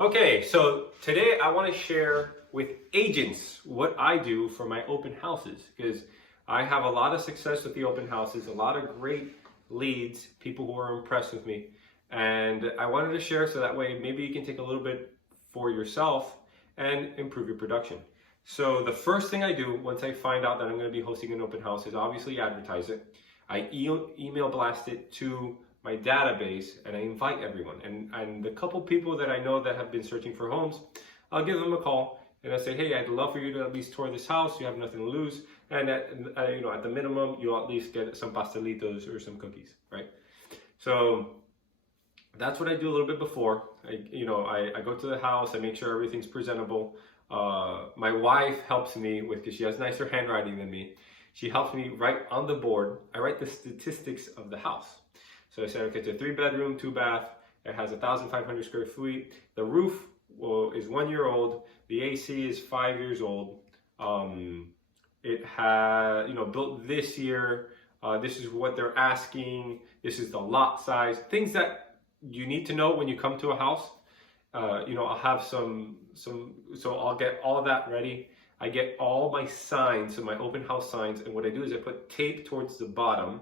Okay, so today I want to share with agents what I do for my open houses because I have a lot of success with the open houses, a lot of great leads, people who are impressed with me. And I wanted to share so that way maybe you can take a little bit for yourself and improve your production. So the first thing I do once I find out that I'm going to be hosting an open house is obviously advertise it. I email blast it to my database and I invite everyone. And the couple people that I know that have been searching for homes, I'll give them a call and I say, hey, I'd love for you to at least tour this house. You have nothing to lose. And at the minimum, you'll at least get some pastelitos or some cookies, right? So that's what I do a little bit before. I go to the house, I make sure everything's presentable. My wife helps me because she has nicer handwriting than me. She helps me write on the board. I write the statistics of the house. So I said, okay, it's a 3-bedroom, 2-bath. It has 1,500 square feet. The roof is 1 year old. The AC is 5 years old. It had, built this year. This is what they're asking. This is the lot size. Things that you need to know when you come to a house. I'll have so I'll get all of that ready. I get all my signs, so my open house signs, and what I do is I put tape towards the bottom,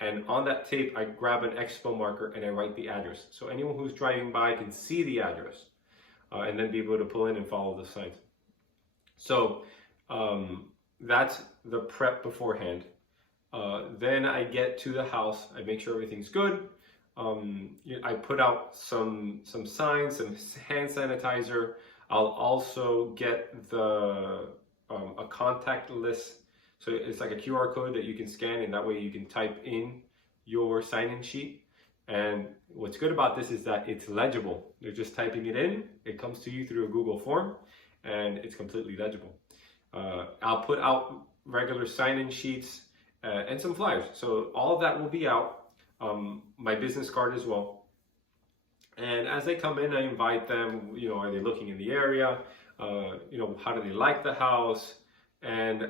and on that tape I grab an expo marker and I write the address. So anyone who's driving by can see the address, and then be able to pull in and follow the signs. So that's the prep beforehand. Then I get to the house, I make sure everything's good. I put out some signs, some hand sanitizer. I'll also get a contact list. So it's like a QR code that you can scan, and that way you can type in your sign-in sheet. And what's good about this is that it's legible. You're just typing it in. It comes to you through a Google form, and it's completely legible. I'll put out regular sign-in sheets and some flyers. So all of that will be out. My business card as well. And as they come in, I invite them, are they looking in the area? How do they like the house? And,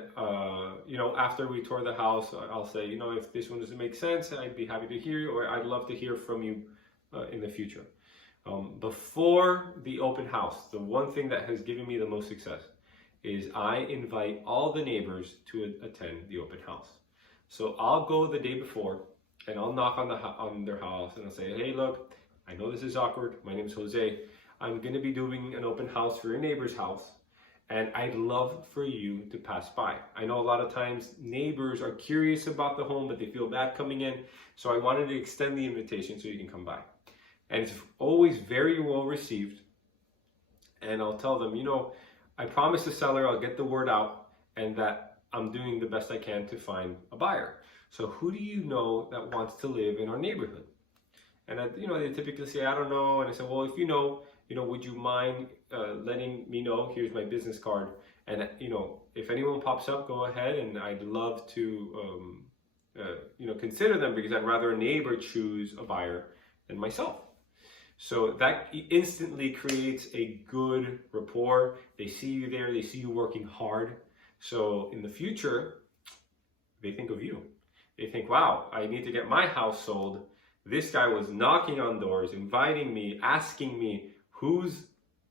after we tour the house, I'll say, if this one doesn't make sense, I'd be happy to hear you, or I'd love to hear from you in the future. Before the open house, the one thing that has given me the most success is I invite all the neighbors to attend the open house. So I'll go the day before and I'll knock on their house and I'll say, hey, look, I know this is awkward. My name is Jose. I'm going to be doing an open house for your neighbor's house, and I'd love for you to pass by. I know a lot of times neighbors are curious about the home, but they feel bad coming in. So I wanted to extend the invitation so you can come by. And it's always very well received. And I'll tell them, I promised the seller I'll get the word out and that I'm doing the best I can to find a buyer. So who do you know that wants to live in our neighborhood? And they typically say, I don't know. And I said, well, if you know, would you mind letting me know? Here's my business card. And if anyone pops up, go ahead. And I'd love to, consider them, because I'd rather a neighbor choose a buyer than myself. So that instantly creates a good rapport. They see you there. They see you working hard. So in the future, they think of you. They think, wow, I need to get my house sold. This guy was knocking on doors, inviting me, asking me who's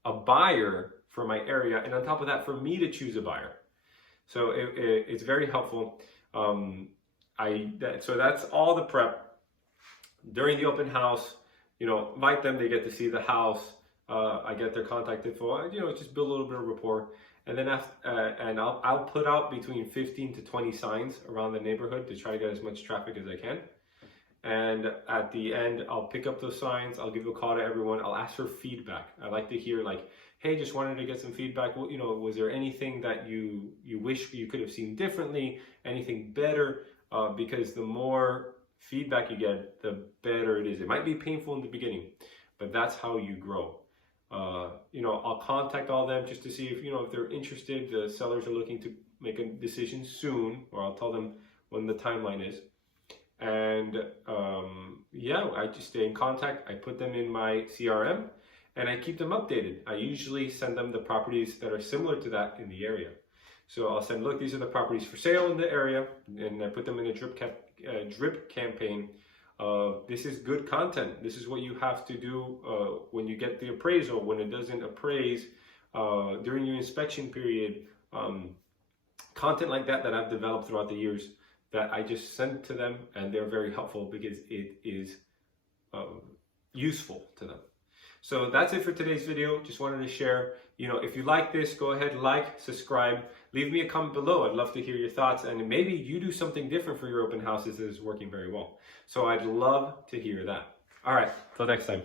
a buyer for my area, and on top of that, for me to choose a buyer. So it's very helpful. So that's all the prep. During the open house, invite them, they get to see the house. I get their contact info, just build a little bit of rapport. And then I'll put out between 15 to 20 signs around the neighborhood to try to get as much traffic as I can. And at the end, I'll pick up those signs. I'll give a call to everyone. I'll ask for feedback. I like to hear, like, hey, just wanted to get some feedback. Well, was there anything that you wish you could have seen differently? Anything better? Because the more feedback you get, the better it is. It might be painful in the beginning, but that's how you grow. I'll contact all them just to see if they're interested. The sellers are looking to make a decision soon, or I'll tell them when the timeline is. And I just stay in contact. I put them in my CRM and I keep them updated. I usually send them the properties that are similar to that in the area. So I'll send, look, these are the properties for sale in the area, and I put them in a drip campaign This is good content. This is what you have to do when you get the appraisal, when it doesn't appraise during your inspection period. Content like that I've developed throughout the years that I just send to them, and they're very helpful because it is useful to them. So that's it for today's video. Just wanted to share, if you like this, go ahead, like, subscribe, leave me a comment below. I'd love to hear your thoughts, and maybe you do something different for your open houses that is working very well. So I'd love to hear that. All right, till next time.